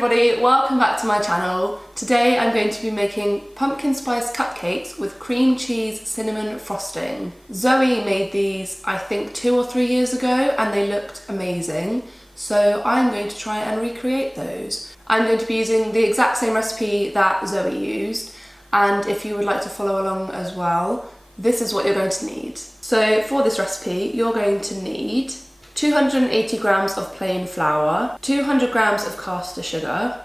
everybody, welcome back to my channel. Today I'm going to be making pumpkin spice cupcakes with cream cheese cinnamon frosting. Zoe made these I think 2 or 3 years ago and they looked amazing, so I'm going to try and recreate those. I'm going to be using the exact same recipe that Zoe used, and if you would like to follow along as well, this is what you're going to need. So for this recipe you're going to need 280 grams of plain flour, 200 grams of caster sugar,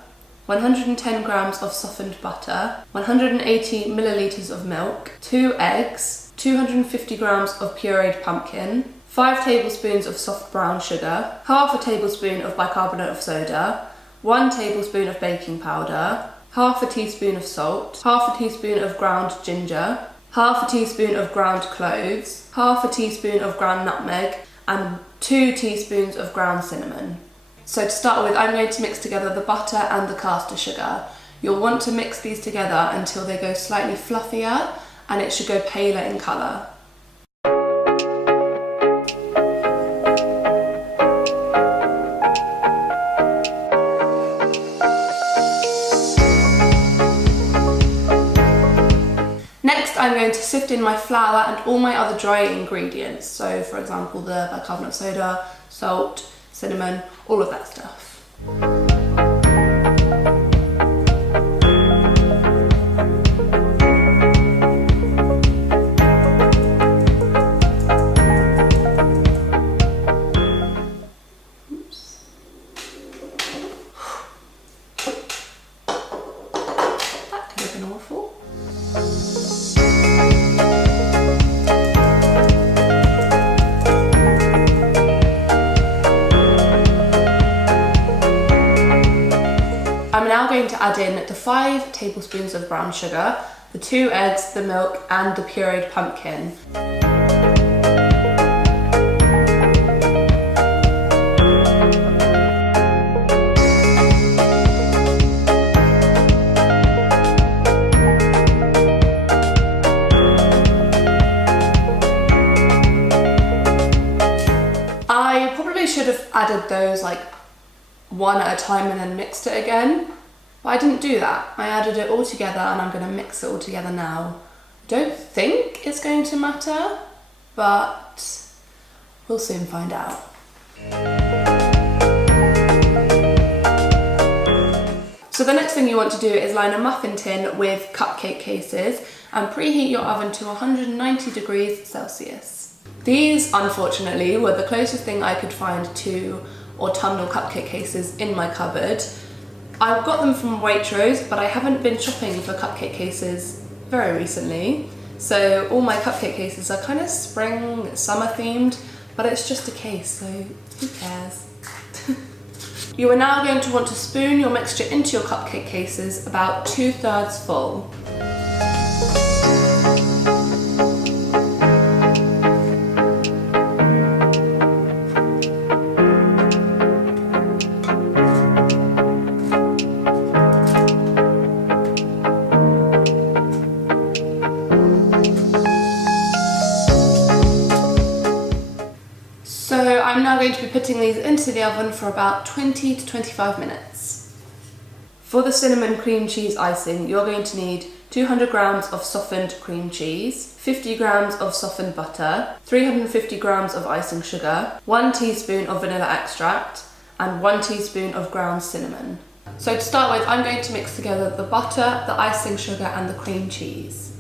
110 grams of softened butter, 180 milliliters of milk, 2 eggs, 250 grams of pureed pumpkin, 5 tablespoons of soft brown sugar, half a tablespoon of bicarbonate of soda, 1 tablespoon of baking powder, half a teaspoon of salt, half a teaspoon of ground ginger, half a teaspoon of ground cloves, half a teaspoon of ground nutmeg, and 2 teaspoons of ground cinnamon. So to start with, I'm going to mix together the butter and the caster sugar. You'll want to mix these together until they go slightly fluffier and it should go paler in colour. Next, I'm going to sift in my flour and all my other dry ingredients. So for example, the bicarbonate of soda, salt, cinnamon, all of that stuff. Oops. That could have been awful. I'm now going to add in the 5 tablespoons of brown sugar, the 2 eggs, the milk and the pureed pumpkin. I probably should have added those like one at a time and then mixed it again, but I didn't do that. I added it all together and I'm going to mix it all together now. I don't think it's going to matter, but we'll soon find out. So the next thing you want to do is line a muffin tin with cupcake cases and preheat your oven to 190 degrees Celsius. These, unfortunately, were the closest thing I could find to autumnal cupcake cases in my cupboard. I've got them from Waitrose, but I haven't been shopping for cupcake cases very recently. So all my cupcake cases are kind of spring, summer themed, but it's just a case, so who cares? You are now going to want to spoon your mixture into your cupcake cases about 2/3 full. So I'm now going to be putting these into the oven for about 20 to 25 minutes. For the cinnamon cream cheese icing, you're going to need 200 grams of softened cream cheese, 50 grams of softened butter, 350 grams of icing sugar, 1 teaspoon of vanilla extract, and 1 teaspoon of ground cinnamon. So to start with, I'm going to mix together the butter, the icing sugar, and the cream cheese.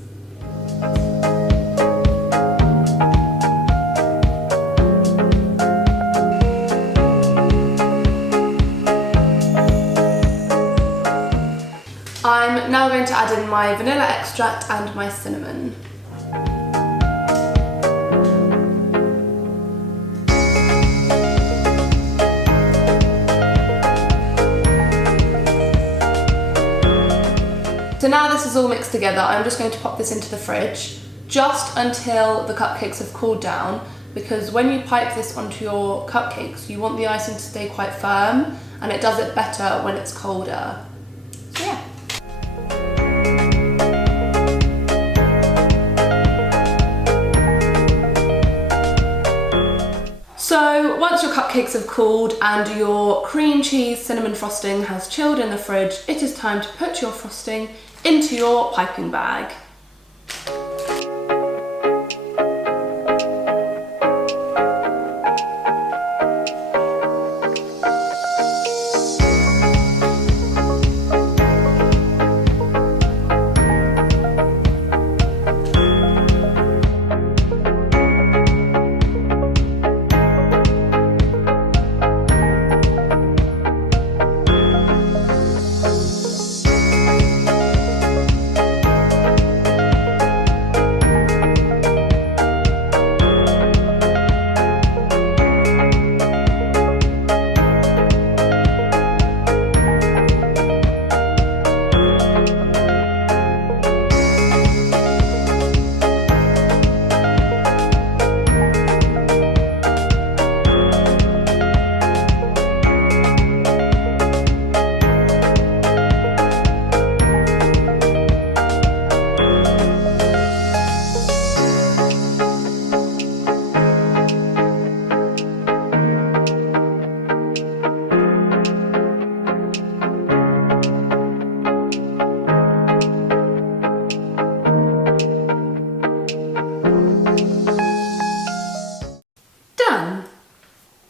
I'm now going to add in my vanilla extract and my cinnamon. So now this is all mixed together, I'm just going to pop this into the fridge just until the cupcakes have cooled down, because when you pipe this onto your cupcakes, you want the icing to stay quite firm, and it does it better when it's colder. So yeah. So once your cupcakes have cooled and your cream cheese cinnamon frosting has chilled in the fridge, it is time to put your frosting into your piping bag.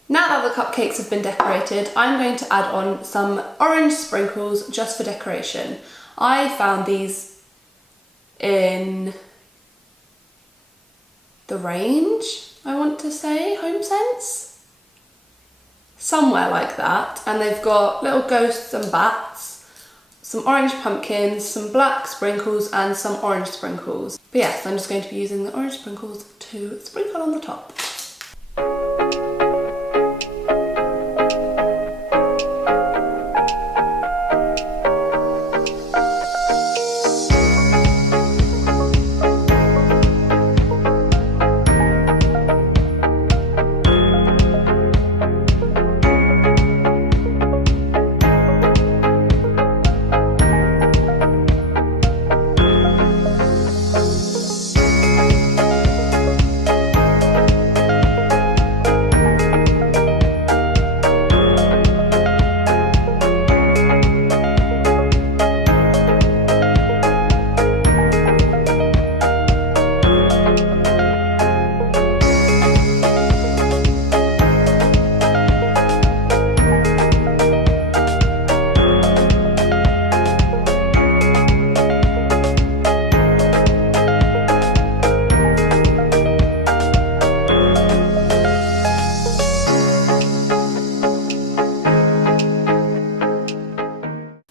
Now that the cupcakes have been decorated, I'm going to add on some orange sprinkles just for decoration. I found these in the Range, I want to say, Home Sense? Somewhere like that. And they've got little ghosts and bats, some orange pumpkins, some black sprinkles and some orange sprinkles. But yes, I'm just going to be using the orange sprinkles to sprinkle on the top.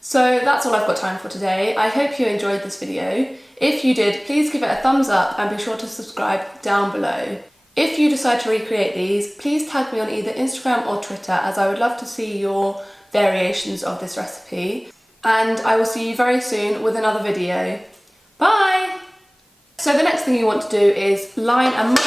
So that's all I've got time for today. I hope you enjoyed this video. If you did, please give it a thumbs up and be sure to subscribe down below. If you decide to recreate these, please tag me on either Instagram or Twitter, as I would love to see your variations of this recipe. And I will see you very soon with another video. Bye! So the next thing you want to do is line and